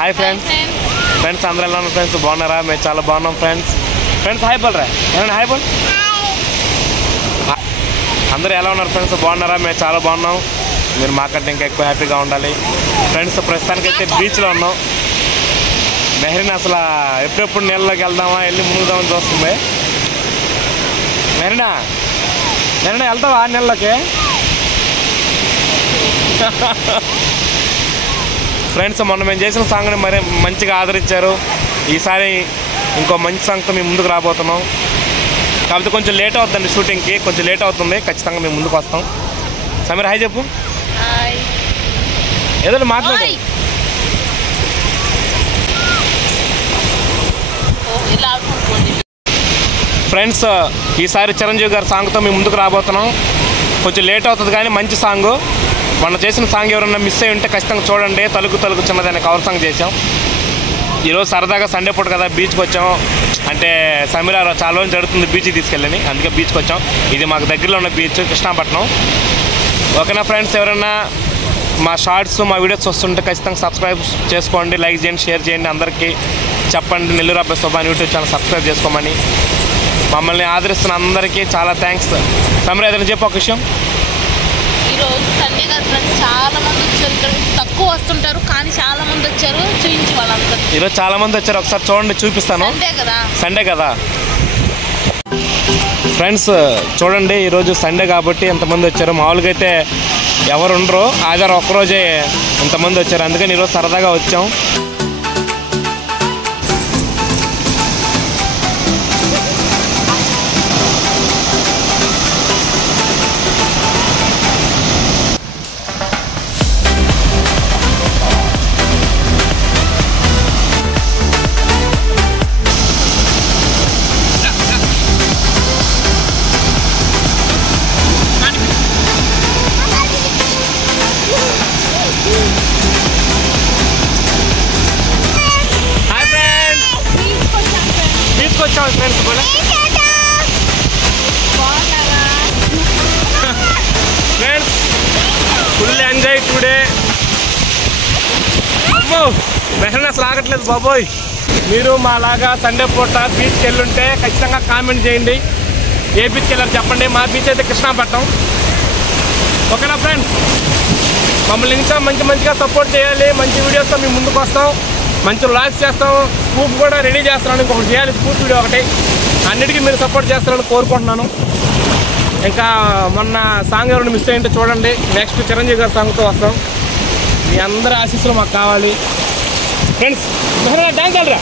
Hi friends అందరూ ఎలా ఉన్నారు ఫ్రెండ్స్? బాగున్నారా? మేము చాలా బాగున్నాం ఫ్రెండ్స్. హాయ్ బోల్రా, ఏమన్నా హాయ్ బోల్. అందరూ ఎలా ఉన్నారు ఫ్రెండ్స్? బాగున్నారా? మేము చాలా బాగున్నాం. మీరు మాకంటే ఇంకా ఎక్కువ హ్యాపీగా ఉండాలి ఫ్రెండ్స్. ప్రస్తుతానికైతే బీచ్లో ఉన్నాం. మెహరీన్ అసలు ఎప్పుడెప్పుడు నీళ్ళలోకి వెళ్దామా, వెళ్ళి మునుగుదామని చూస్తుంది. మెహరీనా వెళ్తావా నీళ్ళలోకి? ఫ్రెండ్స్ మొన్న మేము చేసిన సాంగ్ని మరి మంచిగా ఆదరించారు. ఈసారి ఇంకో మంచి సాంగ్తో మేము ముందుకు రాబోతున్నాం. కాకపోతే కొంచెం లేట్ అవుతుందండి, షూటింగ్కి కొంచెం లేట్ అవుతుంది. ఖచ్చితంగా మేము ముందుకు వస్తాం. సమీర్ హాయ్ చెప్పు. ఏదో మాట్లాడు. ఫ్రెండ్స్ ఈసారి చిరంజీవి గారి సాంగ్తో మేము ముందుకు రాబోతున్నాం. కొంచెం లేట్ అవుతుంది కానీ మంచి సాంగ్. మొన్న చేసిన సాంగ్ ఎవరన్నా మిస్ అయ్యి ఉంటే ఖచ్చితంగా చూడండి. తలుకు తలుకు చిన్నదాన్ని కవర్ సాంగ్ చేసాం. ఈరోజు సరదాగా సండే పూట కదా బీచ్కి వచ్చాం. అంటే సమీర చాలా రోజులు జరుగుతుంది బీచ్కి తీసుకెళ్ళని, అందుకే బీచ్కి వచ్చాం. ఇది మాకు దగ్గరలో ఉన్న బీచ్ కృష్ణాపట్నం. ఓకేనా ఫ్రెండ్స్? ఎవరైనా మా షార్ట్స్ మా వీడియోస్ వస్తుంటే ఖచ్చితంగా సబ్స్క్రైబ్ చేసుకోండి, లైక్ చేయండి, షేర్ చేయండి. అందరికీ చెప్పండి నెల్లూరు అబ్బాయి శోభాన్ యూట్యూబ్ ఛానల్ సబ్స్క్రైబ్ చేసుకోమని. మమ్మల్ని ఆదరిస్తున్న అందరికీ చాలా థ్యాంక్స్. సమీర ఏదైనా చెప్పు ఒక విషయం. ఈరోజు సండే కదా ఫ్రెండ్స్, చాలా మంది వచ్చారు. ఇక్కడ తక్కువ వస్తుంటారు కానీ చాలా మంది వచ్చారు. చూపించి వాళ్ళందరూ ఈరోజు చాలా మంది వచ్చారు. ఒకసారి చూడండి, చూపిస్తాను. సండే కదా ఫ్రెండ్స్, చూడండి ఈరోజు సండే కాబట్టి ఎంతమంది వచ్చారు. మామూలుగా అయితే ఎవరు ఉండరు, ఆధార్ ఒక్కరోజే ఇంతమంది వచ్చారు. అందుకని ఈరోజు సరదాగా వచ్చాం. వచ్చాము ఫ్రెండ్స్ కూడా. Friends full enjoy today. అమ్మో మెహరీన్ అసలు ఆగట్లేదు బాబోయ్. మీరు మాలాగా సండే పూట బీచ్కి వెళ్ళుంటే ఖచ్చితంగా కామెంట్ చేయండి. ఏ బీచ్కి వెళ్ళారు చెప్పండి. మా బీచ్ అయితే కృష్ణాపట్నం. ఓకేనా ఫ్రెండ్స్? మమ్మల్ని ఇంకా మంచిగా సపోర్ట్ చేయాలి. మంచి వీడియోస్తో మేము ముందుకు వస్తాం. మంచి వ్లాగ్స్ చేస్తాం. స్కూప్ కూడా రెడీ చేస్తున్నాను. ఇంకొకటి చేయాలి, స్కూప్ వీడియో ఒకటి. అన్నిటికీ మీరు సపోర్ట్ చేస్తారని కోరుకుంటున్నాను. ఇంకా మొన్న సాంగ్ ఎవరైనా మిస్ అయ్యింటే చూడండి. నెక్స్ట్ చిరంజీవి గారి సాంగ్తో వస్తాం. మీ అందరి ఆశీస్సులు మాకు కావాలి ఫ్రెండ్స్. డాన్స్ వెళ్ళరా.